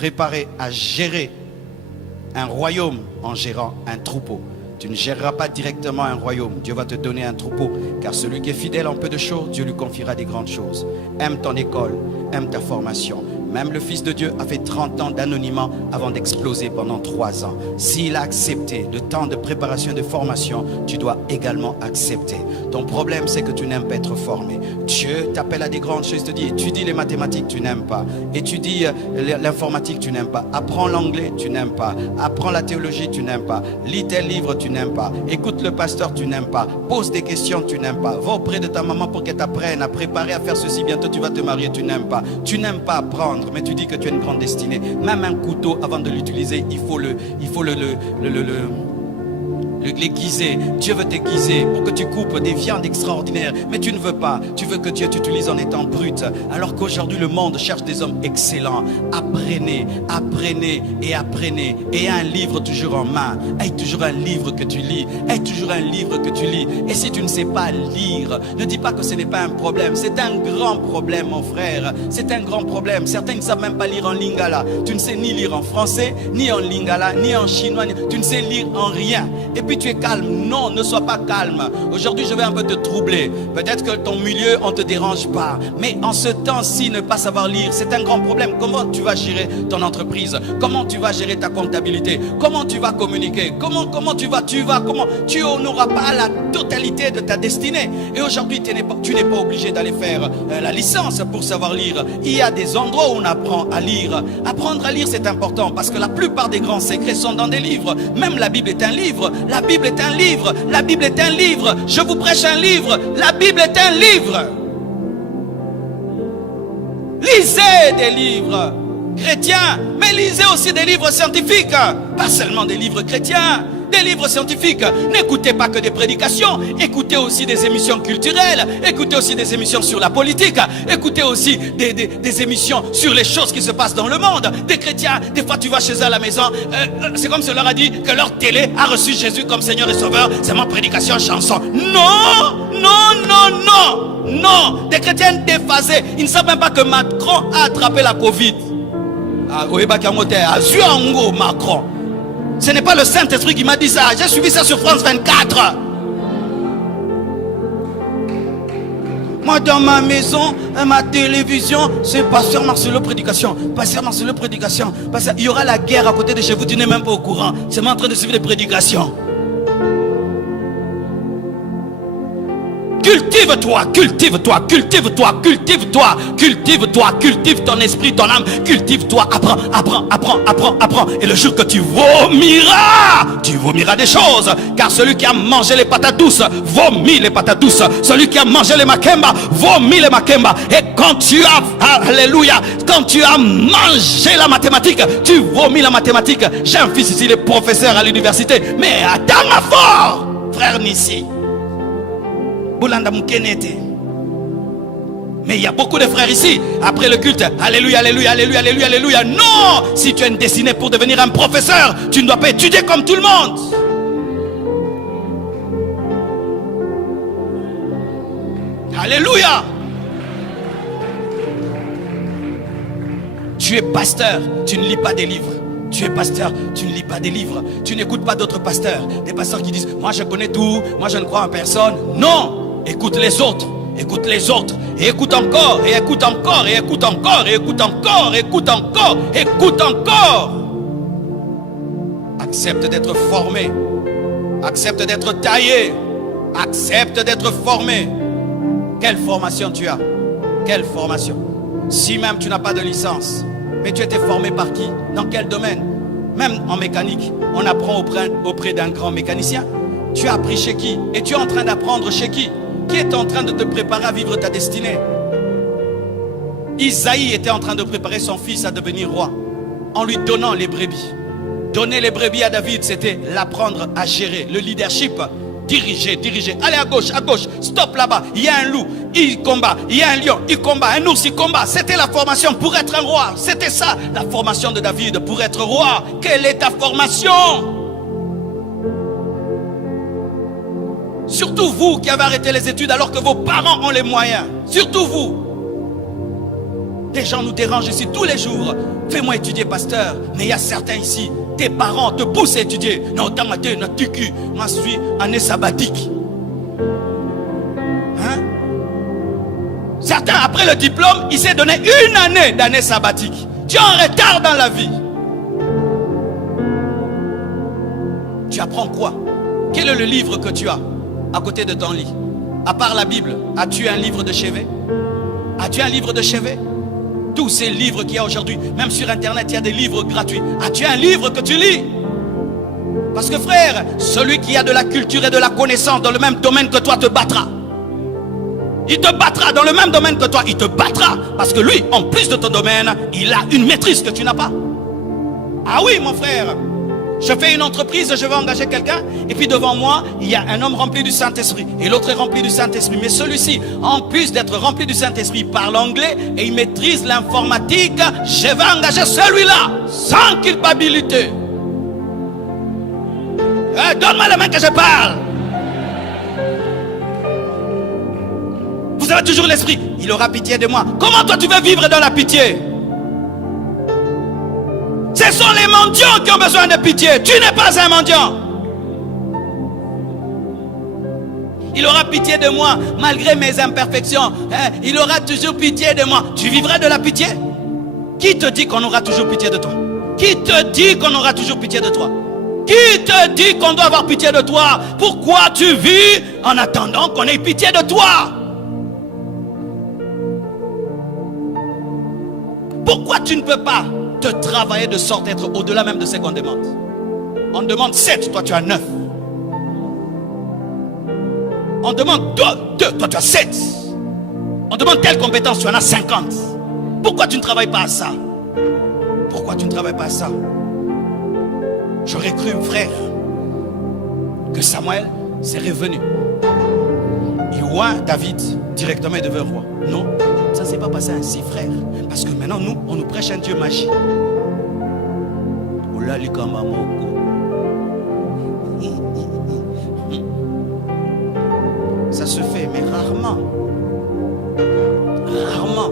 préparer à gérer un royaume en gérant un troupeau. Tu ne géreras pas directement un royaume. Dieu va te donner un troupeau. Car celui qui est fidèle en peu de choses, Dieu lui confiera des grandes choses. Aime ton école, aime ta formation. Même le Fils de Dieu a fait 30 ans d'anonymat avant d'exploser pendant 3 ans. S'il a accepté le temps de préparation et de formation, tu dois également accepter. Ton problème, c'est que tu n'aimes pas être formé. Dieu t'appelle à des grandes choses, te dit, étudie les mathématiques, tu n'aimes pas. Étudie l'informatique, tu n'aimes pas. Apprends l'anglais, tu n'aimes pas. Apprends la théologie, tu n'aimes pas. Lis tes livres, tu n'aimes pas. Écoute le pasteur, tu n'aimes pas. Pose des questions, tu n'aimes pas. Va auprès de ta maman pour qu'elle t'apprenne à préparer à faire ceci. Bientôt, tu vas te marier, tu n'aimes pas. Tu n'aimes pas apprendre, mais tu dis que tu as une grande destinée. Même un couteau, avant de l'utiliser, il faut l'aiguiser. Dieu veut t'aiguiser pour que tu coupes des viandes extraordinaires, mais tu ne veux pas. Tu veux que Dieu t'utilise en étant brut. Alors qu'aujourd'hui le monde cherche des hommes excellents. Apprenez, apprenez et apprenez. Et un livre toujours en main. Aie toujours un livre que tu lis. Aie toujours un livre que tu lis. Et si tu ne sais pas lire, ne dis pas que ce n'est pas un problème. C'est un grand problème, mon frère. C'est un grand problème. Certains ne savent même pas lire en lingala. Tu ne sais ni lire en français, ni en lingala, ni en chinois. Tu ne sais lire en rien. Et puis tu es calme. Non, ne sois pas calme. Aujourd'hui, je vais un peu te troubler. Peut-être que ton milieu, on ne te dérange pas. Mais en ce temps-ci, ne pas savoir lire, c'est un grand problème. Comment tu vas gérer ton entreprise? Comment tu vas gérer ta comptabilité? Comment tu vas communiquer? Comment tu n'auras pas la totalité de ta destinée. Et aujourd'hui, tu n'es pas obligé d'aller faire la licence pour savoir lire. Il y a des endroits où on apprend à lire. Apprendre à lire, c'est important parce que la plupart des grands secrets sont dans des livres. Même la Bible est un livre. La Bible est un livre. La Bible est un livre. Je vous prêche un livre. La Bible est un livre. Lisez des livres chrétiens, mais lisez aussi des livres scientifiques. Pas seulement des livres chrétiens, des livres scientifiques. N'écoutez pas que des prédications. Écoutez aussi des émissions culturelles. Écoutez aussi des émissions sur la politique. Écoutez aussi des émissions sur les choses qui se passent dans le monde. Des chrétiens, des fois tu vas chez eux à la maison. C'est comme si on leur a dit que leur télé a reçu Jésus comme Seigneur et Sauveur. C'est ma prédication, chanson. Non, non, non, non, non. Des chrétiens déphasés. Ils ne savent même pas que Macron a attrapé la Covid. Macron. Ce n'est pas le Saint-Esprit qui m'a dit ça. J'ai suivi ça sur France 24. Moi, dans ma maison, ma télévision, c'est Pasteur Marcelo Prédication. Pasteur Marcelo Prédication. Il y aura la guerre à côté de chez vous. Tu n'es même pas au courant. C'est moi en train de suivre des prédications. Cultive-toi, cultive-toi, cultive-toi, cultive-toi, cultive-toi, cultive ton esprit, ton âme, cultive-toi, apprends, apprends, apprends, apprends, apprends. Et le jour que tu vomiras des choses. Car celui qui a mangé les patates douces, vomit les patates douces. Celui qui a mangé les makemba, vomit les makemba. Et quand tu as, alléluia, quand tu as mangé la mathématique, tu vomis la mathématique. J'ai un fils ici, il est professeur à l'université. Mais attends ma fort, frère Nissi. Mais il y a beaucoup de frères ici, après le culte, alléluia, alléluia, alléluia, alléluia, alléluia. Non, si tu as une destinée pour devenir un professeur, tu ne dois pas étudier comme tout le monde. Alléluia. Tu es pasteur, tu ne lis pas des livres. Tu es pasteur, tu ne lis pas des livres. Tu n'écoutes pas d'autres pasteurs. Des pasteurs qui disent, moi je connais tout, moi je ne crois en personne. Non. Écoute les autres, écoute les autres, et écoute encore, et écoute encore, et écoute encore, et écoute encore, écoute encore, écoute encore. Accepte d'être formé, accepte d'être taillé, accepte d'être formé. Quelle formation tu as? Quelle formation? Si même tu n'as pas de licence, mais tu étais formé par qui? Dans quel domaine? Même en mécanique, on apprend auprès d'un grand mécanicien. Tu as appris chez qui? Et tu es en train d'apprendre chez qui? Qui est en train de te préparer à vivre ta destinée? Isaïe était en train de préparer son fils à devenir roi en lui donnant les brebis. Donner les brebis à David, c'était l'apprendre à gérer, le leadership. Diriger, diriger. Allez à gauche, stop là-bas. Il y a un loup, il combat. Il y a un lion, il combat. Un ours, il combat. C'était la formation pour être un roi. C'était ça, la formation de David pour être roi. Quelle est ta formation? Surtout vous qui avez arrêté les études alors que vos parents ont les moyens. Surtout vous. Des gens nous dérangent ici tous les jours. Fais-moi étudier, pasteur. Mais il y a certains ici, tes parents te poussent à étudier. Non, dans ma tête, moi je suis année sabbatique. Hein? Certains, après le diplôme, il s'est donné une année d'année sabbatique. Tu es en retard dans la vie. Tu apprends quoi? Quel est le livre que tu as à côté de ton lit? À part la Bible, as-tu un livre de chevet? As-tu un livre de chevet? Tous ces livres qu'il y a aujourd'hui, même sur internet, il y a des livres gratuits. As-tu un livre que tu lis? Parce que frère, celui qui a de la culture et de la connaissance dans le même domaine que toi te battra. Il te battra dans le même domaine que toi. Il te battra parce que lui, en plus de ton domaine, il a une maîtrise que tu n'as pas. Ah oui, mon frère. Je fais une entreprise, je vais engager quelqu'un, et puis devant moi, il y a un homme rempli du Saint-Esprit, et l'autre est rempli du Saint-Esprit. Mais celui-ci, en plus d'être rempli du Saint-Esprit, il parle anglais et il maîtrise l'informatique. Je vais engager celui-là, sans culpabilité. Donne-moi la main que je parle. Vous avez toujours l'esprit, il aura pitié de moi. Comment toi tu veux vivre dans la pitié? Ce sont les mendiants qui ont besoin de pitié. Tu n'es pas un mendiant. Il aura pitié de moi malgré mes imperfections. Il aura toujours pitié de moi. Tu vivras de la pitié? Qui te dit qu'on aura toujours pitié de toi? Qui te dit qu'on aura toujours pitié de toi? Qui te dit qu'on doit avoir pitié de toi? Pourquoi tu vis en attendant qu'on ait pitié de toi? Pourquoi tu ne peux pas te travailler de sorte d'être au-delà même de ce qu'on demande? On demande 7, toi tu as 9. On demande 2, toi tu as 7. On demande telle compétence, tu en as 50. Pourquoi tu ne travailles pas à ça? Pourquoi tu ne travailles pas à ça? J'aurais cru, frère, que Samuel s'est revenu. Il voit David directement, il devait roi. Non, ça ne s'est pas passé ainsi, frère. Parce que maintenant, nous, on nous prêche un Dieu magie. Ça se fait, mais rarement. Rarement.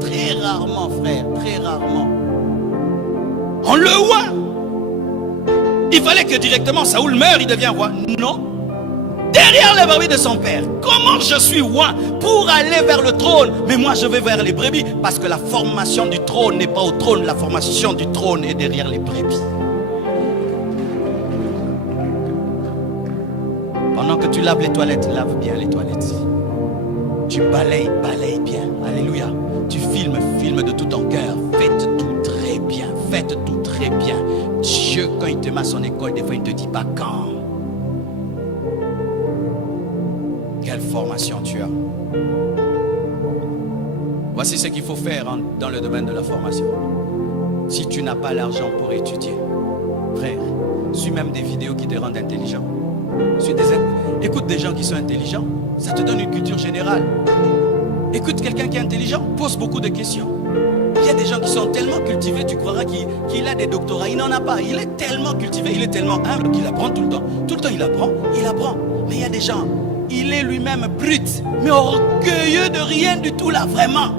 Très rarement, frère. Très rarement. On le voit. Il fallait que directement Saoul meure, il devient roi. Non. Derrière les brebis de son père. Comment je suis roi pour aller vers le trône? Mais moi je vais vers les brebis. Parce que la formation du trône n'est pas au trône. La formation du trône est derrière les brebis. Pendant que tu laves les toilettes, lave bien les toilettes. Tu balayes bien. Alléluia. Tu filmes de tout ton cœur. Faites tout très bien. Faites tout très bien. Dieu, quand il te met à son école, des fois il ne te dit pas quand. Quelle formation tu as? Voici ce qu'il faut faire dans le domaine de la formation. Si tu n'as pas l'argent pour étudier, frère, suis même des vidéos qui te rendent intelligent. Écoute des gens qui sont intelligents. Ça te donne une culture générale. Écoute quelqu'un qui est intelligent, pose beaucoup de questions. Il y a des gens qui sont tellement cultivés, tu croiras qu'il a des doctorats. Il n'en a pas. Il est tellement cultivé, il est tellement humble qu'il apprend tout le temps. Tout le temps il apprend. Mais il y a des gens, il est lui-même brut, mais orgueilleux de rien du tout là, vraiment.